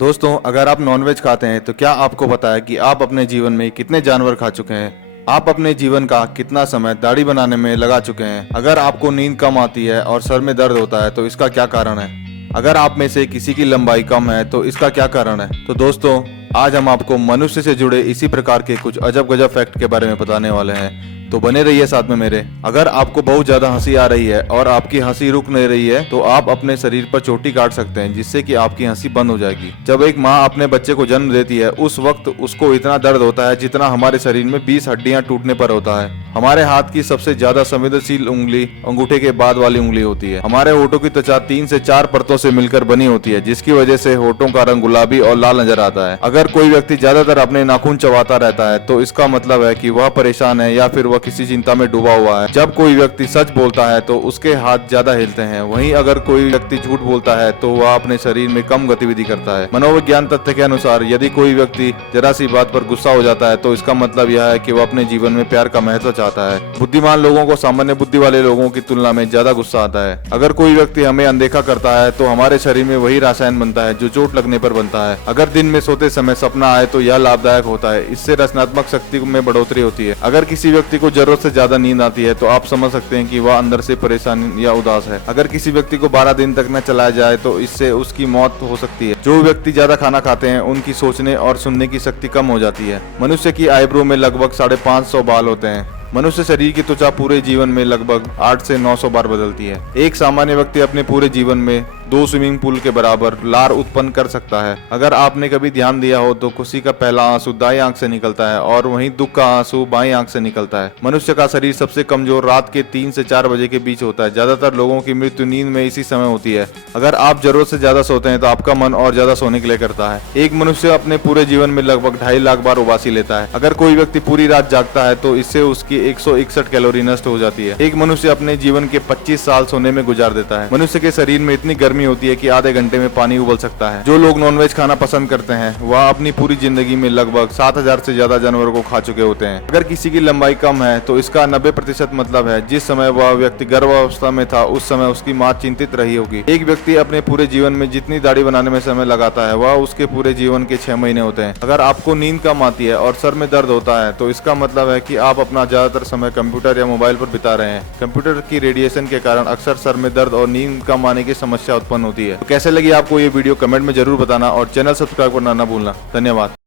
दोस्तों, अगर आप नॉनवेज खाते हैं तो क्या आपको पता है कि आप अपने जीवन में कितने जानवर खा चुके हैं? आप अपने जीवन का कितना समय दाढ़ी बनाने में लगा चुके हैं? अगर आपको नींद कम आती है और सर में दर्द होता है तो इसका क्या कारण है? अगर आप में से किसी की लंबाई कम है तो इसका क्या कारण है? तो दोस्तों, आज हम आपको मनुष्य से जुड़े इसी प्रकार के कुछ अजब गजब फैक्ट के बारे में बताने वाले हैं। तो बने रहिए साथ में मेरे। अगर आपको बहुत ज्यादा हंसी आ रही है और आपकी हंसी रुक नहीं रही है तो आप अपने शरीर पर चोटी काट सकते हैं, जिससे कि आपकी हंसी बंद हो जाएगी। जब एक माँ अपने बच्चे को जन्म देती है उस वक्त उसको इतना दर्द होता है जितना हमारे शरीर में 20 हड्डियां टूटने पर होता है। हमारे हाथ की सबसे ज्यादा संवेदनशील उंगली अंगूठे के बाद वाली उंगली होती है। हमारे होठों की त्वचा 3 से 4 परतों से मिलकर बनी होती है, जिसकी वजह से होठों का रंग गुलाबी और लाल नजर आता है। अगर कोई व्यक्ति ज्यादातर अपने नाखून चबाता रहता है तो इसका मतलब है कि वह परेशान है या फिर वह किसी चिंता में डूबा हुआ है। जब कोई व्यक्ति सच बोलता है तो उसके हाथ ज्यादा हिलते हैं। वहीं अगर कोई व्यक्ति झूठ बोलता है तो वह अपने शरीर में कम गतिविधि करता है। मनोविज्ञान तथ्य के अनुसार यदि कोई व्यक्ति जरा सी बात पर गुस्सा हो जाता है तो इसका मतलब यह है कि वह अपने जीवन में प्यार का महत्व चाहता है। बुद्धिमान लोगों को सामान्य बुद्धि वाले लोगों की तुलना में ज्यादा गुस्सा आता है। अगर कोई व्यक्ति हमें अनदेखा करता है तो हमारे शरीर में वही रसायन बनता है जो चोट लगने पर बनता है। अगर दिन में सोते समय सपना आए तो यह लाभदायक होता है। इससे रचनात्मक शक्ति में बढ़ोतरी होती है। अगर किसी व्यक्ति को जरूरत से ज्यादा नींद आती है तो आप समझ सकते हैं कि वह अंदर से परेशान या उदास है। अगर किसी व्यक्ति को 12 दिन तक न चलाया जाए तो इससे उसकी मौत हो सकती है। जो व्यक्ति ज्यादा खाना खाते हैं उनकी सोचने और सुनने की शक्ति कम हो जाती है। मनुष्य की आईब्रो में लगभग 550 बाल होते हैं। मनुष्य शरीर की त्वचा पूरे जीवन में लगभग 8 से 900 बार बदलती है। एक सामान्य व्यक्ति अपने पूरे जीवन में 2 स्विमिंग पूल के बराबर लार उत्पन्न कर सकता है। अगर आपने कभी ध्यान दिया हो तो खुशी का पहला आंसू दाईं आंख से निकलता है और वहीं दुख का आंसू बाईं आंख से निकलता है। मनुष्य का शरीर सबसे कमजोर रात के 3 से 4 बजे के बीच होता है। ज्यादातर लोगों की मृत्यु नींद में इसी समय होती है। अगर आप जरूरत से ज्यादा सोते हैं तो आपका मन और ज्यादा सोने के लिए करता है। एक मनुष्य अपने पूरे जीवन में लगभग 2.5 लाख बार उबासी लेता है। अगर कोई व्यक्ति पूरी रात जागता है तो इससे उसकी 161 कैलोरी नष्ट हो जाती है। एक मनुष्य अपने जीवन के 25 साल सोने में गुजार देता है। मनुष्य के शरीर में इतनी गर्मी होती है कि आधे घंटे में पानी उबल सकता है। जो लोग नॉनवेज खाना पसंद करते हैं वह अपनी पूरी जिंदगी में लगभग 7000 से ज्यादा जानवरों को खा चुके होते हैं। अगर किसी की लंबाई कम है तो इसका 90% मतलब है जिस समय वह व्यक्ति गर्भावस्था में था उस समय उसकी माँ चिंतित रही होगी। एक व्यक्ति अपने पूरे जीवन में जितनी दाढ़ी बनाने में समय लगाता है वह उसके पूरे जीवन के 6 महीने होते हैं। अगर आपको नींद कम आती है और सर में दर्द होता है तो इसका मतलब है कि आप अपना ज्यादातर समय कंप्यूटर या मोबाइल पर बिता रहे हैं। कंप्यूटर की रेडिएशन के कारण अक्सर सर में दर्द और नींद कम आने की समस्या उत्पन्न होती है। तो कैसे लगी आपको ये वीडियो कमेंट में जरूर बताना और चैनल सब्सक्राइब करना ना भूलना। धन्यवाद।